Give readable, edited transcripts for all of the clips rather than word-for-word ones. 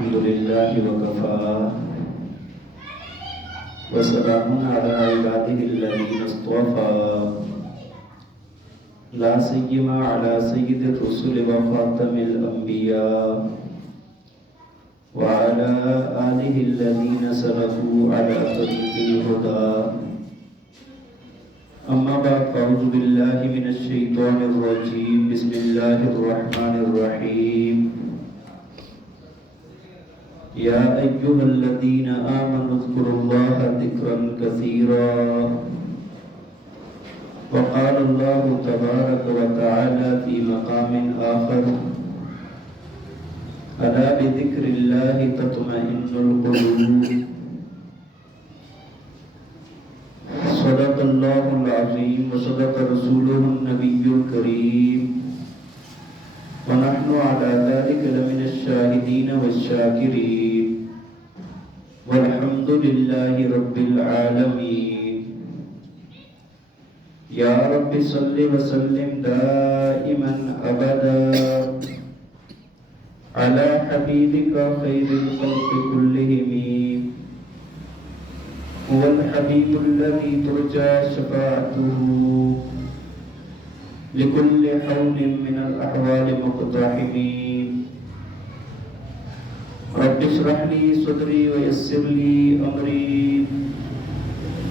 الحمد لله وكفى وسلام على عباده الذين اصطفى لا سيما على سيد الرسل وخاتم الأنبياء وعلى آله الذين سلكوا على طريق الهدى أما بعد فأعوذ بالله من الشيطان الرجيم بسم الله الرحمن الرحيم يا أيها الذين آمنوا اذكروا الله ذكرا كثيرا وقال الله تبارك وتعالى في مقام آخر ألا بذكر الله تطمئن القلوب صدق الله العظيم وصدق رسوله النبي الكريم ونحن على ذلك لمن الشاهدين والشاكرين والحمد لله رب العالمين يا رب صل وسلم دائما أبدا على حبيبك خير الخلق كلهم هو الحبيب الذي ترجى شفاعته لكل حول من الأحوال مقتحم رب اشرح لي صدري ويسر لي أمري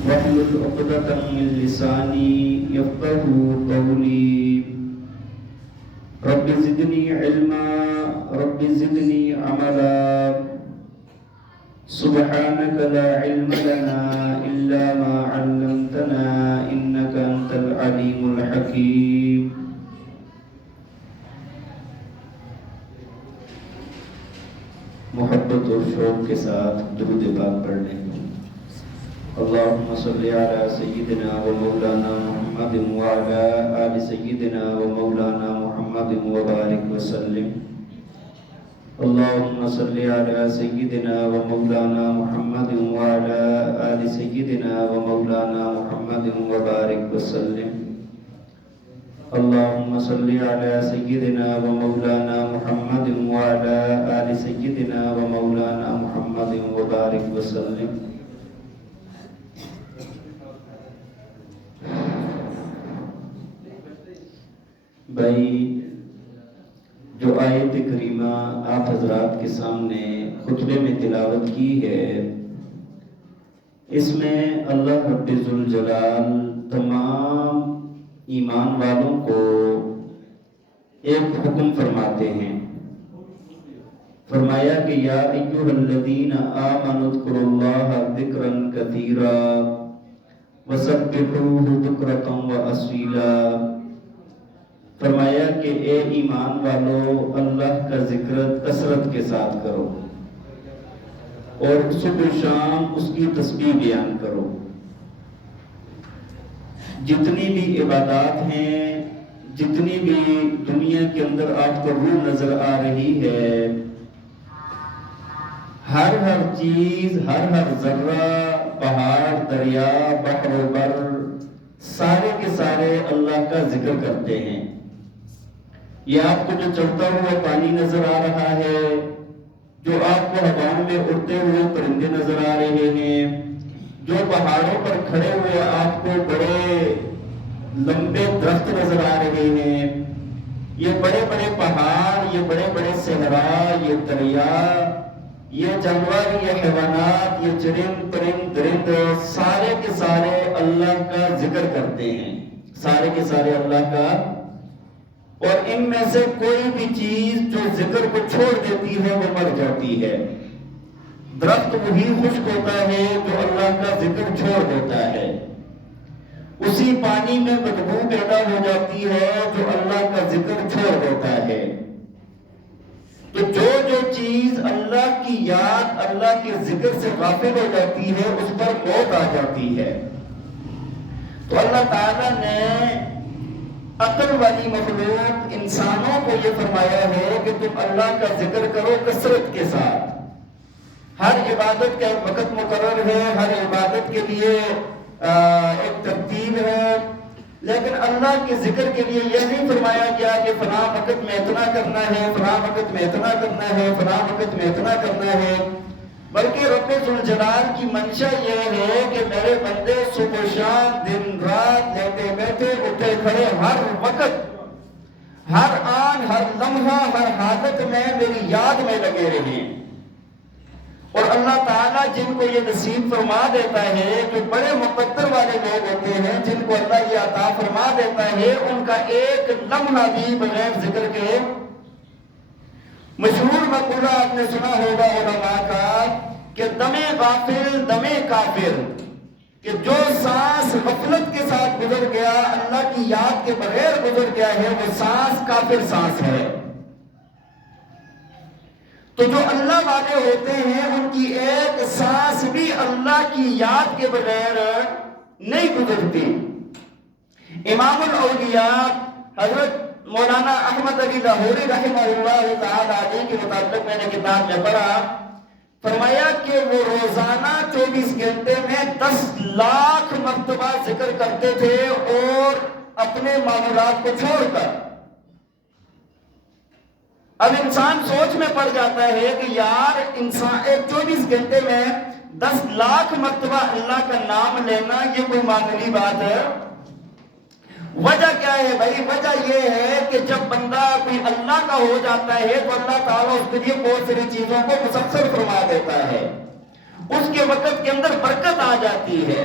واحلل عقدة من لساني يفقهوا قولي رب زدني علما رب زدني عملا سبحانك لا علم لنا إلا ما علمتنا إنك أنت العليم الحكيم محبت اور شوق کے ساتھ درود پاک پڑھ لیں اللهم صل على سيدنا ومولانا محمد وعلى آل سيدنا ومولانا محمد وبارك وسلم اللهم صل على سيدنا ومولانا محمد وعلى آل سيدنا ومولانا محمد وبارك وسلم اللهم صل على سيدنا ومولانا محمد وعلى آل سيدنا ومولانا محمد وبارك وسلم بھائی جو آیت کریمہ آپ حضرات کے سامنے خطبے میں تلاوت کی ہے اس میں اللہ رب ذوالجلال تمام ایمان والوں کو ایک حکم فرماتے ہیں فرمایا کہ یا ایھا الذین آمنوا اذکروا اللہ ذکرا کثیرا وسبحوہ بکرۃ واصیلا فرمایا کہ اے ایمان والو اللہ کا ذکر کثرت کے ساتھ کرو اور صبح شام اس کی تسبیح بیان کرو جتنی بھی عبادات ہیں جتنی بھی دنیا کے اندر آپ کو روح نظر آ رہی ہے ہر چیز ہر ذرہ پہاڑ دریا بحر و بر سارے کے سارے اللہ کا ذکر کرتے ہیں یہ آپ کو جو چلتا ہوا پانی نظر آ رہا ہے جو آپ کو ہواؤں میں اڑتے ہوئے پرندے نظر آ رہے ہیں جو پہاڑوں پر کھڑے ہوئے آپ کو بڑے لمبے درخت نظر آ رہے ہیں یہ بڑے بڑے پہاڑ یہ بڑے بڑے صحرا یہ دریا یہ جانور یہ حیوانات یہ چرند پرند درند سارے کے سارے اللہ کا ذکر کرتے ہیں سارے کے سارے اللہ کا اور ان میں سے کوئی بھی چیز جو ذکر کو چھوڑ دیتی ہے وہ مر جاتی ہے درخت وہی خشک ہوتا ہے جو اللہ کا ذکر چھوڑ دیتا ہے اسی پانی میں بدبو پیدا ہو جاتی ہے جو اللہ کا ذکر چھوڑ دیتا ہے تو جو چیز اللہ کی یاد اللہ کے ذکر سے غافل ہو جاتی ہے اس پر موت آ جاتی ہے تو اللہ تعالیٰ نے عقل والی مخلوق انسانوں کو یہ فرمایا ہے کہ تم اللہ کا ذکر کرو کثرت کے ساتھ ہر عبادت کا ایک وقت مقرر ہے ہر عبادت کے لیے ایک ترتیب ہے لیکن اللہ کے ذکر کے لیے یہ نہیں فرمایا گیا کہ فلاں وقت میں اتنا کرنا ہے، فلاں وقت میں اتنا کرنا ہے، فلاں وقت میں اتنا کرنا ہے، بلکہ رب ذوالجلال کی منشا یہ ہے کہ میرے بندے صبح شام دن رات لیٹے بیٹھے اٹھے کھڑے ہر وقت، ہر آن، ہر لمحہ، ہر حالت میں میری یاد میں لگے رہیں۔ اور اللہ تعالیٰ جن کو یہ نصیب فرما دیتا ہے، جو بڑے مقدر والے لوگ ہوتے ہیں، جن کو اللہ یہ عطا فرما دیتا ہے، ان کا ایک لمحہ بھی بغیر ذکر کے، مشہور مقولہ آپ نے سنا ہوگا علماء کا کہ دم غافل دم کافر، کہ جو سانس غفلت کے ساتھ گزر گیا، اللہ کی یاد کے بغیر گزر گیا ہے، وہ سانس کافر سانس ہے۔ تو جو اللہ والے ہوتے ہیں ان کی ایک سانس بھی اللہ کی یاد کے بغیر نہیں گزرتی۔ امام الاولیاء حضرت مولانا احمد علی لاہوری رحمہ اللہ تعالی علیہ کے مطابق میں نے کتاب میں پڑھا، فرمایا کہ وہ روزانہ 24 گھنٹے میں 10 لاکھ مرتبہ ذکر کرتے تھے، اور اپنے معمولات کو چھوڑ کر۔ اب انسان سوچ میں پڑ جاتا ہے کہ یار انسان 24 گھنٹے میں 10 لاکھ مرتبہ اللہ کا نام لینا یہ کوئی معمولی بات ہے؟ وجہ کیا ہے بھائی؟ وجہ یہ ہے کہ جب بندہ کوئی اللہ کا ہو جاتا ہے تو اللہ تعالیٰ اس کے لیے بہت ساری چیزوں کو مسخر فرما دیتا ہے، اس کے وقت کے اندر برکت آ جاتی ہے۔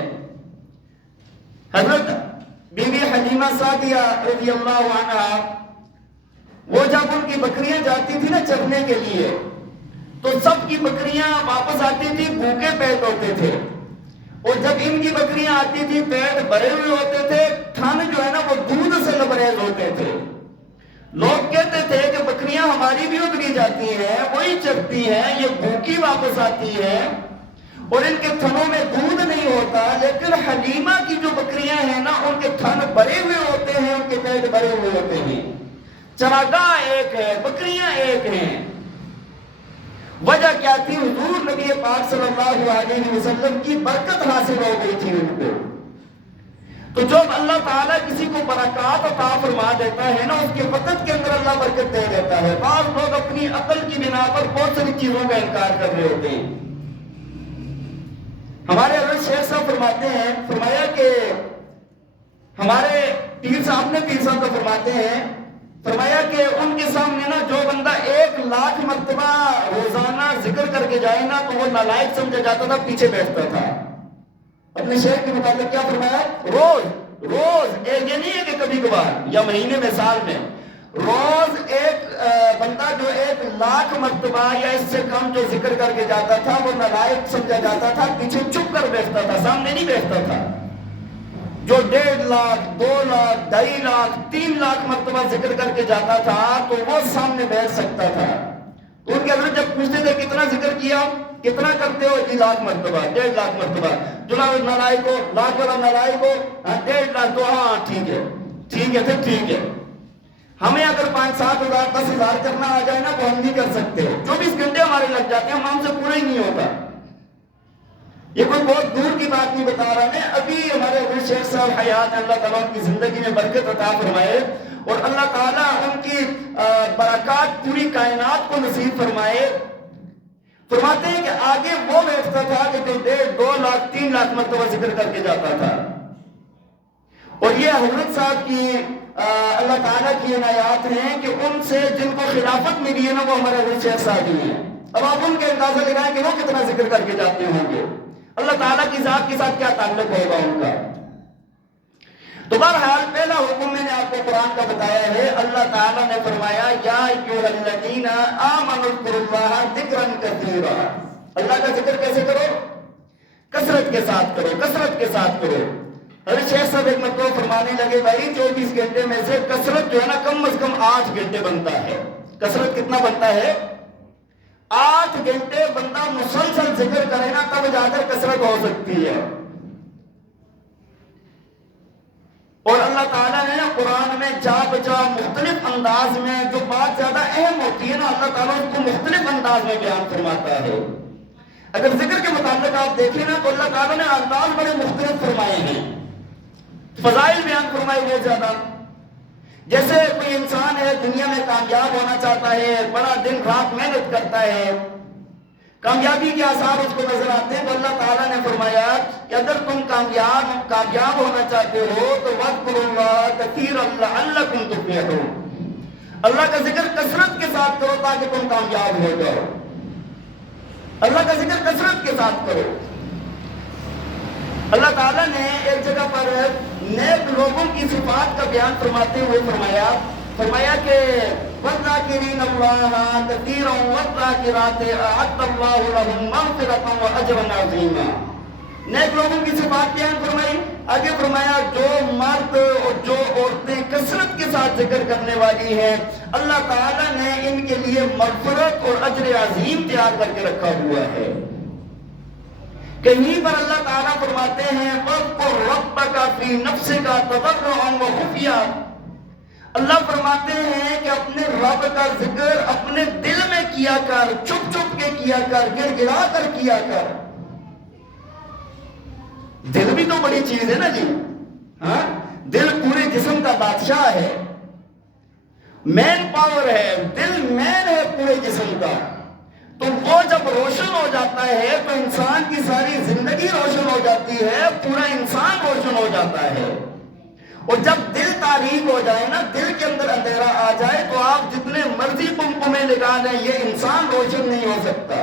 حضرت بی بی حلیمہ سعدیہ رضی اللہ عنہا، وہ جب ان کی بکریاں جاتی تھی نا چرنے کے لیے، تو سب کی بکریاں واپس آتی تھی بھوکے پیٹ ہوتے تھے، اور جب ان کی بکریاں آتی تھی پیٹ بھرے ہوئے ہوتے تھے، تھن جو ہے نا وہ دودھ سے لبریز ہوتے تھے۔ لوگ کہتے تھے کہ بکریاں ہماری بھی اتری جاتی ہیں، وہی چرتی ہیں، یہ بھوکی واپس آتی ہے اور ان کے تھنوں میں دودھ نہیں ہوتا، لیکن حلیمہ کی جو بکریاں ہیں نا ان کے تھن بھرے ہوئے ہوتے ہیں، ان کے پیٹ بھرے ہوئے ہوتے ہیں، چراگاہ ایک ہے، بکریاں ایک ہیں۔ وجہ کیا تھی؟ حضور نبی پاک صلی اللہ علیہ وسلم کی برکت حاصل ہو گئی تھی ان کو۔ تو جب اللہ تعالیٰ کسی کو برکات عطا فرما دیتا ہے نا، اس کے وقت کے اندر اللہ برکت دے دیتا ہے۔ بعض لوگ اپنی عقل کی بنا پر بہت ساری چیزوں کا انکار کر رہے ہوتے ہیں۔ ہمارے حضرت شیخ صاحب فرماتے ہیں، فرمایا کہ ہمارے پیر صاحب نے، پیر صاحب کا فرماتے ہیں، فرمایا کہ ان کے سامنے نا جو بندہ 1 لاکھ مرتبہ روزانہ ذکر کر کے جائے نا تو وہ نالائق سمجھا جاتا تھا، پیچھے بیٹھتا تھا۔ اپنے شیخ کے مطابق کیا فرمایا؟ روز یہ نہیں ہے کہ کبھی کبھار یا مہینے میں، سال میں، روز ایک بندہ جو 1 لاکھ مرتبہ یا اس سے کم جو ذکر کر کے جاتا تھا وہ نالائق سمجھا جاتا تھا، پیچھے چپ کر بیٹھتا تھا، سامنے نہیں بیٹھتا تھا۔ جو 1.5 لاکھ 2 لاکھ 2.5 لاکھ 3 لاکھ مرتبہ ذکر کر کے جاتا تھا تو وہ سامنے بیٹھ سکتا تھا۔ تو ان کے حضرت جب پوچھتے تھے کتنا ذکر کیا، کتنا کرتے ہو؟ 1 لاکھ مرتبہ 1.5 لاکھ مرتبہ۔ جو نالائق ہو، لاکھ والا نالائق ہو، 1.5 لاکھ تو ہاں ٹھیک ہے پھر ٹھیک ہے۔ ہمیں اگر 5-7 ہزار 10 ہزار کرنا آ جائے نا تو ہم نہیں کر سکتے، 24 گھنٹے ہمارے لگ جاتے ہیں، ہم سے پورا ہی نہیں ہوتا۔ یہ کوئی بہت دور کی بات نہیں بتا رہا میں، ابھی ہمارے حضرت شیخ صاحب حیات، اللہ تعالیٰ ان کی زندگی میں برکت عطا فرمائے اور اللہ تعالیٰ ان کی برکات پوری کائنات کو نصیب فرمائے۔ فرماتے ہیں کہ آگے وہ بیٹھتا تھا کہ جو 1.5 2 لاکھ 3 لاکھ مرتبہ ذکر کر کے جاتا تھا، اور یہ حضرت صاحب کی اللہ تعالیٰ کی عنایات ہیں کہ ان سے جن کو خلافت ملی ہے نا وہ ہمارے حضرت شیخ صاحب ہی ہیں۔ اب آپ ان کے اندازہ لگائیں کہ وہ کتنا ذکر کر کے جاتے ہوں گے، اللہ تعالیٰ کی ذات کے ساتھ کیا تعلق ہوگا ان کا۔ تو بہرحال پہلا حکم میں نے آپ کو قرآن کا بتایا ہے، اللہ تعالیٰ نے فرمایا یا ایھا الذین آمنوا اذکروا اللہ ذکرا کثیرا۔ اللہ کا ذکر کیسے کرو؟ کثرت کے ساتھ کرو، کثرت کے ساتھ کرو۔ حضرت شیخ صاحب ایک مرتبہ فرمانے لگے بھائی 24 گھنٹے میں سے کثرت جو ہے نا کم از کم 8 گھنٹے بنتا ہے۔ کثرت کتنا بنتا ہے؟ 8 گھنٹے بندہ مسلسل ذکر کرے نا تب جا کر کثرت ہو سکتی ہے۔ اور اللہ تعالیٰ نے قرآن میں جا بجا مختلف انداز میں جو بات زیادہ اہم ہوتی ہے نا اللہ تعالیٰ اس کو مختلف انداز میں بیان فرماتا ہے۔ اگر ذکر کے متعلق آپ دیکھیں نا تو اللہ تعالیٰ نے انداز بڑے مختلف فرمائے ہیں۔ فضائل بیان فرمائے ہوئے زیادہ. جیسے کوئی انسان ہے دنیا میں کامیاب ہونا چاہتا ہے، بڑا دن رات محنت کرتا ہے، کامیابی کے آثار اس کو نظر آتے ہیں، تو اللہ تعالیٰ نے فرمایا کہ اگر تم کامیاب ہونا چاہتے ہو تو وَاذْكُرُوا اللَّهَ كَثِيرًا لَعَلَّكُمْ تُفْلِحُونَ. اللہ کا ذکر کثرت کے ساتھ کرو تاکہ تم کامیاب ہو جاؤ. اللہ کا ذکر کثرت کے ساتھ کرو. اللہ تعالیٰ نے ایک جگہ پر نیک لوگوں کی صفات کا بیان فرماتے ہوئے فرمایا کہ وَالذَّاكِرِينَ اللَّهَ كَثِيرًا وَالذَّاكِرَاتِ أَعَدَّ اللَّهُ لَهُم مَغْفِرَةً وَأَجْرًا عَظِيمًا. نیک لوگوں کی صفات بیان فرمائی. آگے فرمایا جو مرد اور جو عورتیں کثرت کے ساتھ ذکر کرنے والی ہیں اللہ تعالیٰ نے ان کے لیے مغفرت اور اجر عظیم تیار کر کے رکھا ہوا ہے. کہیں پر اللہ تعالیٰ فرماتے ہیں وَاذْكُر رَبَّكَ فِي نَفْسِكَ تَضَرُّعًا وَخُفْيًا. اللہ فرماتے ہیں کہ اپنے رب کا ذکر اپنے دل میں کیا کر، چھپ چھپ کے کیا کر، گڑ گڑا کر کیا کر. دل بھی تو بڑی چیز ہے نا جی. ہاں، دل پورے جسم کا بادشاہ ہے، مین پاور ہے، دل مین ہے پورے جسم کا. تو وہ جب روشن ہو جاتا ہے تو انسان کی ساری زندگی روشن ہو جاتی ہے، پورا انسان روشن ہو جاتا ہے. اور جب دل تاریک ہو جائے نا، دل کے اندر اندھیرا آ جائے تو آپ جتنے مرضی کمکمے لگا دیں یہ انسان روشن نہیں ہو سکتا.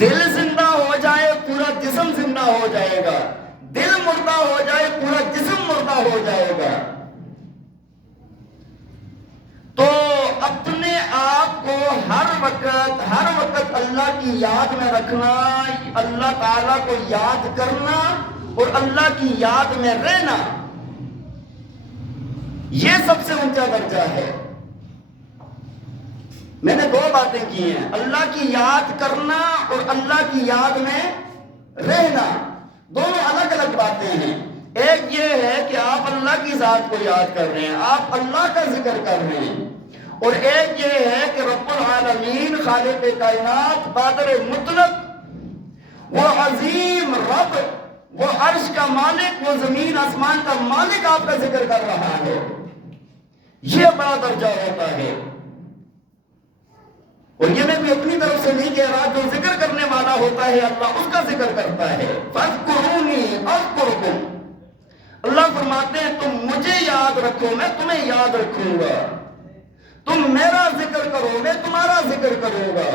دل زندہ ہو جائے پورا جسم زندہ ہو جائے گا، دل مردہ ہو جائے پورا جسم مردہ ہو جائے گا. تو اپنے آپ کو ہر وقت اللہ کی یاد میں رکھنا، اللہ تعالیٰ کو یاد کرنا اور اللہ کی یاد میں رہنا، یہ سب سے اونچا درجہ ہے. میں نے دو باتیں کی ہیں، اللہ کی یاد کرنا اور اللہ کی یاد میں رہنا. دونوں الگ الگ باتیں ہیں. ایک یہ ہے کہ آپ اللہ کی ذات کو یاد کر رہے ہیں، آپ اللہ کا ذکر کر رہے ہیں، اور ایک یہ ہے کہ رب العالمین خالق کائنات بادر مطلق، وہ عظیم رب، وہ عرش کا مالک، وہ زمین آسمان کا مالک آپ کا ذکر کر رہا ہے. یہ بڑا درجہ ہوتا ہے. اور یہ میں بھی اپنی طرف سے نہیں کہہ رہا، جو ذکر کرنے والا ہوتا ہے اللہ اس کا ذکر کرتا ہے. فَاذْكُرُونِي أَذْكُرْكُمْ. اللہ فرماتے ہیں تم مجھے یاد رکھو میں تمہیں یاد رکھوں گا، تم میرا ذکر کرو میں تمہارا ذکر کروں گا.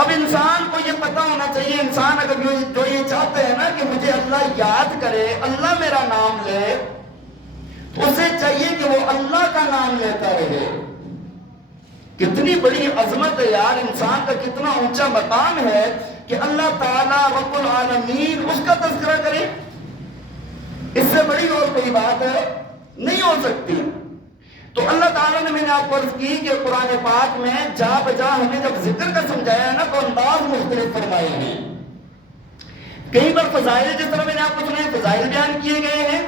اب انسان کو یہ پتہ ہونا چاہیے، انسان اگر جو یہ چاہتے ہیں نا کہ مجھے اللہ یاد کرے، اللہ میرا نام لے، تو اسے چاہیے کہ وہ اللہ کا نام لیتا رہے. کتنی بڑی عظمت ہے یار، انسان کا کتنا اونچا مقام ہے کہ اللہ تعالیٰ رب العالمین اس کا تذکرہ کرے. اس سے بڑی اور کوئی بات ہے نہیں ہو سکتی. تو اللہ تعالیٰ نے، میں نے آپ کو عرض کی کہ قرآن پاک میں جا بجا ہمیں جب ذکر کا سمجھایا ہے نا تو انداز مختلف فرمائے ہیں. کہیں پر فضائل، جس طرح میں نے آپ کو سنا فضائل بیان کیے گئے ہیں،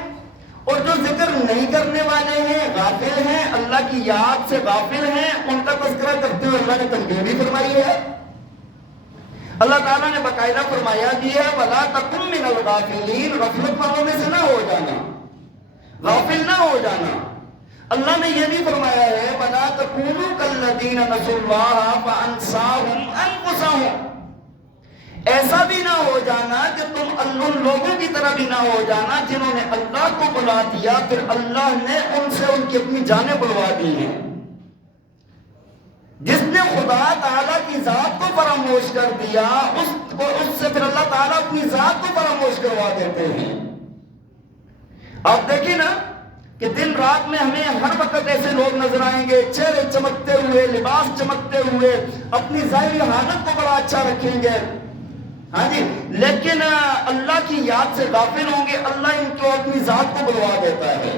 اور جو ذکر نہیں کرنے والے ہیں، غافل ہیں، اللہ کی یاد سے غافل ہیں، ان کا تذکرہ کرتے ہوئے اللہ نے تنبیہ بھی فرمائی ہے. اللہ تعالیٰ نے باقاعدہ فرمایا بھی ہے وَلَا تَكُن مِّنَ الْغَافِلِينَ. غفلت والوں میں سے نہ ہو جانا، غافل نہ ہو جانا. اللہ نے یہ بھی فرمایا ہے وَلَا تَكُونُوا كَالَّذِينَ نَسُوا اللَّهَ فَأَنسَاهُمْ أَنفُسَهُمْ. ایسا بھی نہ ہو جانا کہ تم ان لوگوں کی طرح بھی نہ ہو جانا جنہوں نے اللہ کو بلا دیا پھر اللہ نے ان سے ان کی اپنی جانیں بلوا دی ہیں. جس نے خدا تعالیٰ کی ذات کو فراموش کر دیا اس سے پھر اللہ تعالیٰ اپنی ذات کو فراموش کروا دیتے ہیں. آپ دیکھیں نا کہ دن رات میں ہمیں ہر وقت ایسے لوگ نظر آئیں گے، چہرے چمکتے ہوئے، لباس چمکتے ہوئے، اپنی ظاہری حالت کو بڑا اچھا رکھیں گے، ہاں جی، لیکن اللہ کی یاد سے غافل ہوں گے. اللہ ان کو اپنی ذات کو بلوا دیتا ہے.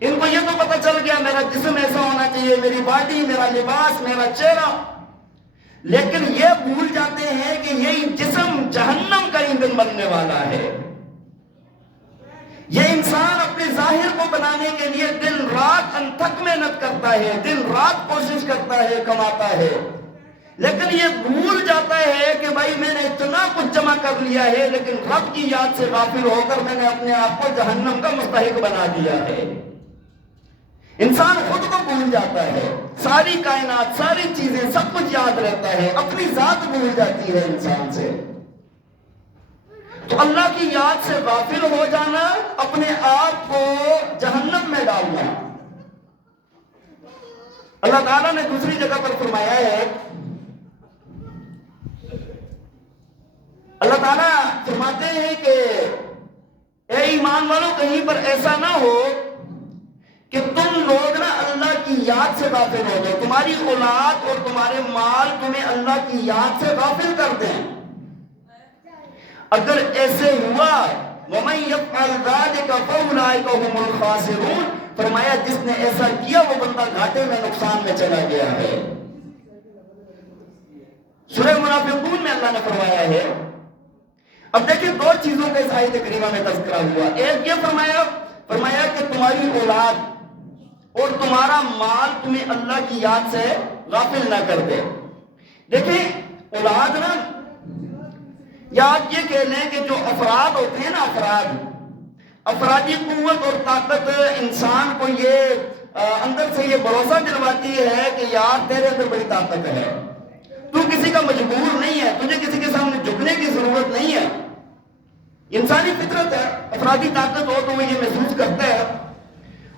ان کو یہ تو پتہ چل گیا میرا جسم ایسا ہونا چاہیے، میری باڈی، میرا لباس، میرا چہرہ، لیکن یہ بھول جاتے ہیں کہ یہی جسم جہنم کا ایندھن بننے والا ہے. یہ انسان اپنے ظاہر کو بنانے کے لیے دن رات انتھک محنت کرتا ہے، دن رات کوشش کرتا ہے، کماتا ہے، لیکن یہ بھول جاتا ہے کہ بھائی میں نے اتنا کچھ جمع کر لیا ہے، لیکن رب کی یاد سے غافل ہو کر میں نے اپنے آپ کو جہنم کا مستحق بنا دیا ہے۔ انسان خود کو بھول جاتا ہے، ساری کائنات، ساری چیزیں، سب کچھ یاد رہتا ہے، اپنی ذات بھول جاتی ہے انسان سے۔ تو اللہ کی یاد سے غافل ہو جانا، اپنے آپ کو جہنم میں ڈالنا۔ اللہ تعالیٰ نے دوسری جگہ پر فرمایا ہے، اللہ تعالیٰ فرماتے ہیں کہ اے ایمان والوں، کہیں پر ایسا نہ ہو کہ تم لوگ نا اللہ کی یاد سے غافل ہو جاؤ، تمہاری اولاد اور تمہارے مال تمہیں اللہ کی یاد سے غافل کر دیں۔ اگر ایسے ہوا وَمَن يَفْعَلْ ذَلِكَ فَأُولَٰئِكَ هُمُ الْخَاسِرُونَ، فرمایا جس نے ایسا کیا وہ بندہ گھاٹے میں، نقصان میں چلا گیا ہے۔ سورہ منافقون میں اللہ نے فرمایا ہے۔ اب دیکھیں دو چیزوں کا اس آیت کریمہ میں تذکرہ ہوا۔ ایک یہ فرمایا کہ تمہاری اولاد اور تمہارا مال تمہیں اللہ کی یاد سے غافل نہ کر دے۔ دیکھیں اولاد نا، یا آپ یہ کہہ لیں کہ جو افراد ہوتے ہیں نا، افرادی قوت اور طاقت انسان کو یہ اندر سے یہ بھروسہ دلواتی ہے کہ یار تیرے اندر بڑی طاقت ہے، تو کسی کا مجبور نہیں ہے، تجھے کسی کے سامنے جھکنے کی ضرورت نہیں ہے۔ انسانی فطرت ہے، افرادی طاقت ہو تو وہ یہ محسوس کرتا ہے۔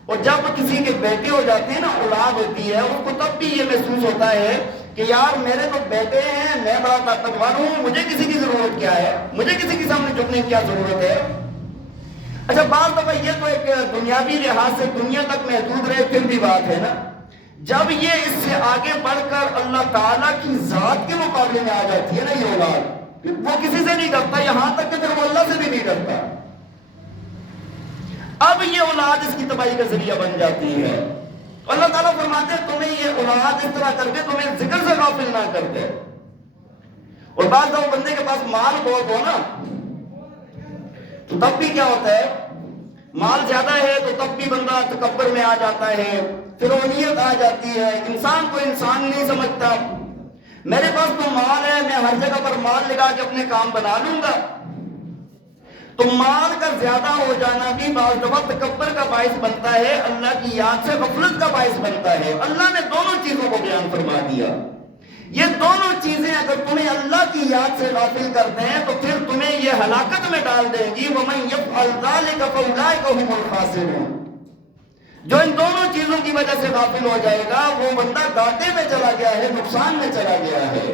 اور جب کسی کے بیٹے ہو جاتے ہیں نا، اولاد ہوتی ہے، اس کو تب بھی یہ محسوس ہوتا ہے کہ یار میرے تو بیٹے ہیں، میں بڑا طاقتور ہوں، مجھے کسی کی ضرورت کیا ہے، مجھے کسی کے سامنے جھکنے کی کیا ضرورت ہے۔ اچھا بعض دفعہ یہ تو ایک دنیاوی لحاظ سے دنیا تک محدود رہے پھر بھی بات ہے نا، جب یہ اس سے آگے بڑھ کر اللہ تعالیٰ کی ذات کے مقابلے میں آ جاتی ہے نا یہ اولاد، وہ کسی سے نہیں ڈرتا، یہاں تک کہ پھر وہ اللہ سے بھی نہیں ڈرتا۔ اب یہ اولاد اس کی تباہی کا ذریعہ بن جاتی ہے۔ اللہ تعالیٰ فرماتے ہیں تمہیں یہ اولاد اس طرح کر کے تمہیں ذکر سے غافل نہ کر دے۔ اور بعض دفعہ بندے کے پاس مال بہت ہو نا، تو تب بھی کیا ہوتا ہے، مال زیادہ ہے تو تب بھی بندہ تکبر میں آ جاتا ہے، فرعونیت آ جاتی ہے، انسان کو انسان نہیں سمجھتا۔ میرے پاس تو مال ہے، میں ہر جگہ پر مال لگا کے اپنے کام بنا لوں گا۔ تو مال کا زیادہ ہو جانا بھی بعض دفعہ تکبر کا باعث بنتا ہے، اللہ کی یاد سے غفلت کا باعث بنتا ہے۔ اللہ نے دونوں چیزوں کو بیان فرما دیا۔ یہ دونوں چیزیں اگر تمہیں اللہ کی یاد سے غافل کر دیں تو پھر تمہیں یہ ہلاکت میں ڈال دیں گی۔ وَمَن يَفْعَلْ ذَلِكَ فَأُولَٰئِكَ هُمُ الْخَاسِرُونَ، جو ان دونوں چیزوں کی وجہ سے غافل ہو جائے گا وہ بندہ گھاٹے میں چلا گیا ہے، نقصان میں چلا گیا ہے۔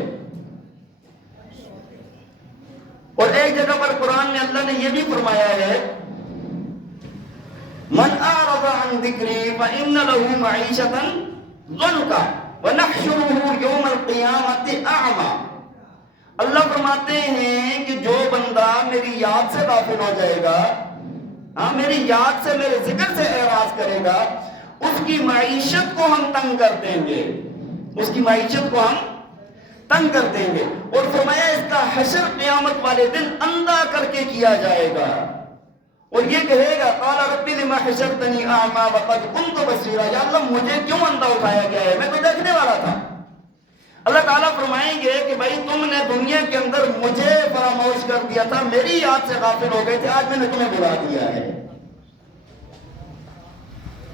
اور ایک جگہ پر قرآن میں اللہ نے یہ بھی فرمایا ہے، من اعرض عن ذکری فإن له معیشة ضنکا ونحشره یوم القیامت اعمی۔ اللہ فرماتے ہیں کہ جو بندہ میری یاد سے غافل ہو جائے گا، میری یاد سے، میرے ذکر سے اعراض کرے گا، اس کی معیشت کو ہم تنگ کر دیں گے، اس کی معیشت کو ہم تنگ کر دیں گے۔ اور فرمایا اس کا حشر قیامت والے دن اندھا کر کے کیا جائے گا، اور یہ کہے گا قال رب لما حشرتنی اعمی وقد كنت بصیرا، یا اللہ مجھے کیوں اندھا اٹھایا گیا ہے، میں تو دیکھنے والا تھا۔ اللہ تعالیٰ فرمائیں گے کہ بھائی تم نے دنیا کے اندر مجھے فراموش کر دیا تھا، میری یاد سے غافل ہو گئے تھے، آج میں نے تمہیں بلا دیا ہے۔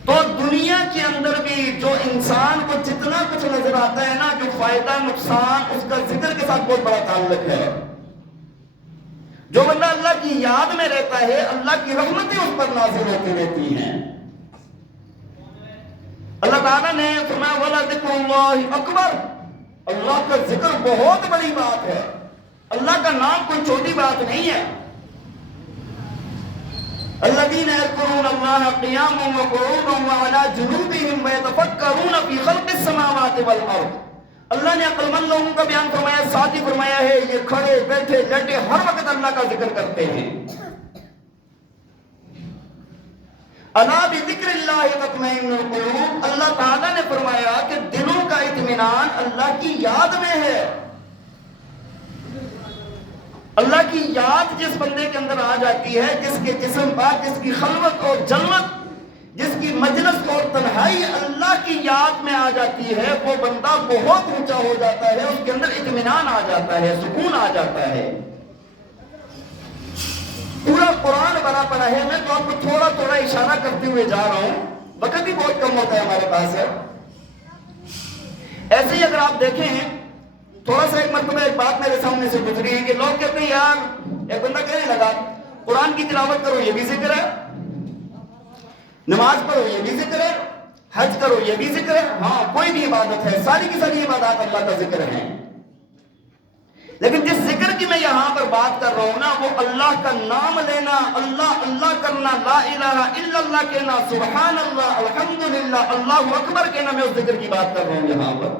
تو دنیا کے اندر بھی جو انسان کو جتنا کچھ نظر آتا ہے نا، جو فائدہ نقصان، اس کا ذکر کے ساتھ بہت بڑا تعلق ہے۔ جو بندہ اللہ کی یاد میں رہتا ہے، اللہ کی رحمتیں اس پر نازل ہوتی رہتی ہیں۔ اللہ تعالیٰ نے فرمایا وَلَذِكْرُ اللَّهِ أَكْبَرُ، اللہ کا ذکر بہت بڑی بات ہے، اللہ کا نام کوئی چھوٹی بات نہیں ہے۔ الذين يذكرون الله قياما وقعودا وعلى جنوبهم ويتفكرون في خلق السماوات والارض۔ اللہ نے عقل مند لوگوں کا بیان فرمایا، ساتھ ہی فرمایا ہے یہ کھڑے بیٹھے لیٹے ہر وقت اللہ کا ذکر کرتے ہیں۔ الا بذکر اللہ تطمئن القلوب، اللہ تعالیٰ نے فرمایا کہ دلوں کا اطمینان اللہ کی یاد میں ہے۔ اللہ کی یاد جس بندے کے اندر آ جاتی ہے، جس کے جسم پر جس کی خلوت اور جلوت جس کی مجلس اور تنہائی اللہ کی یاد میں آ جاتی ہے، وہ بندہ بہت اونچا ہو جاتا ہے، اس کے اندر اطمینان آ جاتا ہے، سکون آ جاتا ہے۔ پورا قرآن بھرا پڑا ہے، میں تو آپ کو تھوڑا تھوڑا اشارہ کرتے ہوئے جا رہا ہوں، وقت بھی بہت کم ہوتا ہے ہمارے پاس ہے۔ ایسے ہی اگر آپ دیکھیں، تھوڑا سا ایک مرتبہ ایک بات میرے سامنے سے گزری ہے کہ لوگ کہتے ہیں یار، ایک بندہ کہنے لگا قرآن کی تلاوت کرو یہ بھی ذکر ہے، نماز پڑھو یہ بھی ذکر ہے، حج کرو یہ بھی ذکر ہے، ہاں کوئی بھی عبادت ہے، ساری کی ساری عبادات اللہ کا ذکر ہے، لیکن جس ذکر کی میں یہاں پر بات کر رہا ہوں نا، وہ اللہ کا نام لینا، اللہ اللہ کرنا، لا الہ الا اللہ کہنا، سبحان اللہ، الحمدللہ، اللہ اکبر کہنا، میں اس ذکر کی بات کر رہا ہوں یہاں پر۔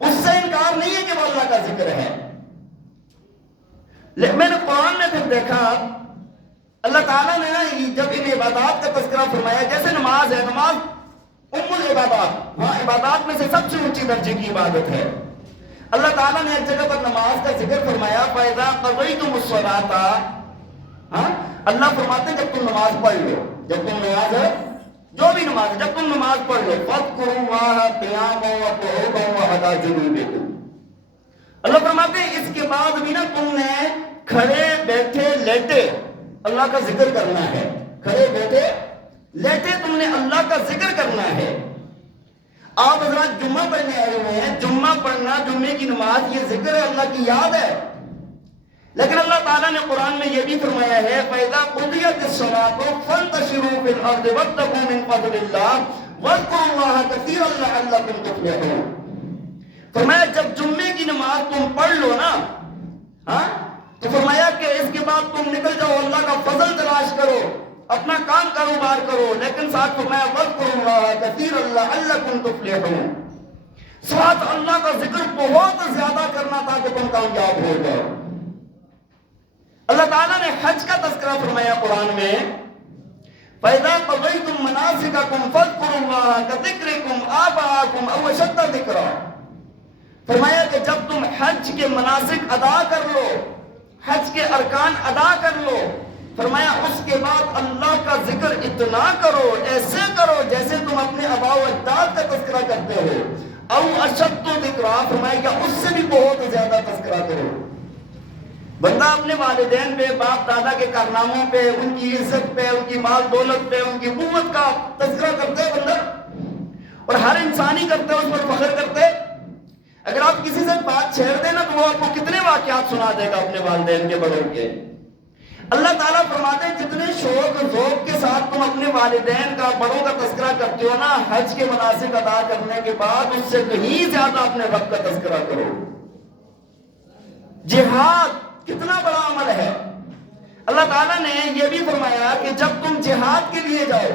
اس سے انکار نہیں ہے کہ وہ اللہ کا ذکر ہے، لیکن میں نے قرآن میں پھر دیکھا اللہ تعالیٰ نے جب ان عبادات کا تذکرہ فرمایا، جیسے نماز ہے، نماز ام العبادات، ہاں عبادات میں سے سب سے اونچی درجے کی عبادت ہے۔ اللہ تعالیٰ نے ایک جگہ پر نماز کا ذکر فرمایا، فَإِذَا قَضَيْتُمُ الصَّلَاةَ، ہاں اللہ فرماتے ہیں جب تم نماز پڑھ لو، جب تم نماز ہے، جو بھی نماز ہے، جب تم نماز پڑھ لو، فَاذْكُرُوا اللَّهَ قِيَامًا وَقُعُودًا وَعَلَىٰ جُنُوبِكُمْ، اللہ فرماتے ہیں اس کے بعد بھی نا تم نے کھڑے بیٹھے لیٹے اللہ کا ذکر کرنا ہے، کھڑے بیٹھے لیٹے تم نے اللہ کا ذکر کرنا ہے۔ آپ حضرات جمعہ پڑھنے آئے ہوئے ہیں، جمعہ پڑھنا، جمعے کی نماز یہ ذکر ہے، اللہ کی یاد ہے، لیکن اللہ تعالیٰ نے قرآن میں یہ بھی فرمایا ہے فَإِذَا قُضِيَتِ الصَّلَاةُ فَانتَشِرُوا فِي الْأَرْضِ وَابْتَغُوا مِن فَضْلِ اللَّهِ وَاذْكُرُوا اللَّهَ كَثِيرًا لَعَلَّكُمْ تُفْلِحُونَ۔ فرمایا جب جمعے کی نماز تم پڑھ لو نا، ہاں تو فرمایا کہ اس کے بعد تم نکل جاؤ، اللہ کا فضل تلاش کرو، اپنا کام کاروبار کرو، لیکن ساتھ فرمایا وَاذْكُرُوا اللَّهَ كَثِيرًا لَعَلَّكُمْ تُفْلِحُونَ، ساتھ اللہ کا ذکر بہت زیادہ کرنا تاکہ تم کامیاب ہو جاؤ۔ اللہ تعالیٰ نے حج کا تذکرہ فرمایا قرآن میں، فَإِذَا قَضَيْتُم مَّنَاسِكَكُمْ فَاذْكُرُوا اللَّهَ كَذِكْرِكُمْ آبَاءَكُمْ أَوْ أَشَدَّ ذِكْرًا، فرمایا کہ جب تم حج کے مناسک ادا کر لو، حج کے ارکان ادا کر لو، فرمایا اس کے بعد اللہ کا ذکر اتنا کرو، ایسے کرو جیسے تم اپنے آباء و اجداد کا تذکرہ کرتے ہو، او اشد ذکرا، فرمایا کہ اس سے بھی بہت زیادہ تذکرہ کرو۔ بندہ اپنے والدین پہ، باپ دادا کے کارناموں پہ، ان کی عزت پہ، ان کی مال دولت پہ، ان کی قوت کا تذکرہ کرتے ہے بندہ، اور ہر انسان ہی کرتے ہے، اس پر فخر کرتے ہے۔ اگر آپ کسی سے بات چھیڑ دیں نا تو وہ آپ کو کتنے واقعات سنا دے گا اپنے والدین کے بڑوں کے۔ اللہ تعالیٰ فرماتے ہیں جتنے شوق ذوق کے ساتھ تم اپنے والدین کا، بڑوں کا تذکرہ کرتے ہو نا، حج کے مناسک ادا کرنے کے بعد اس سے کہیں زیادہ اپنے رب کا تذکرہ کرو۔ جہاد کتنا بڑا عمل ہے، اللہ تعالیٰ نے یہ بھی فرمایا کہ جب تم جہاد کے لیے جاؤ،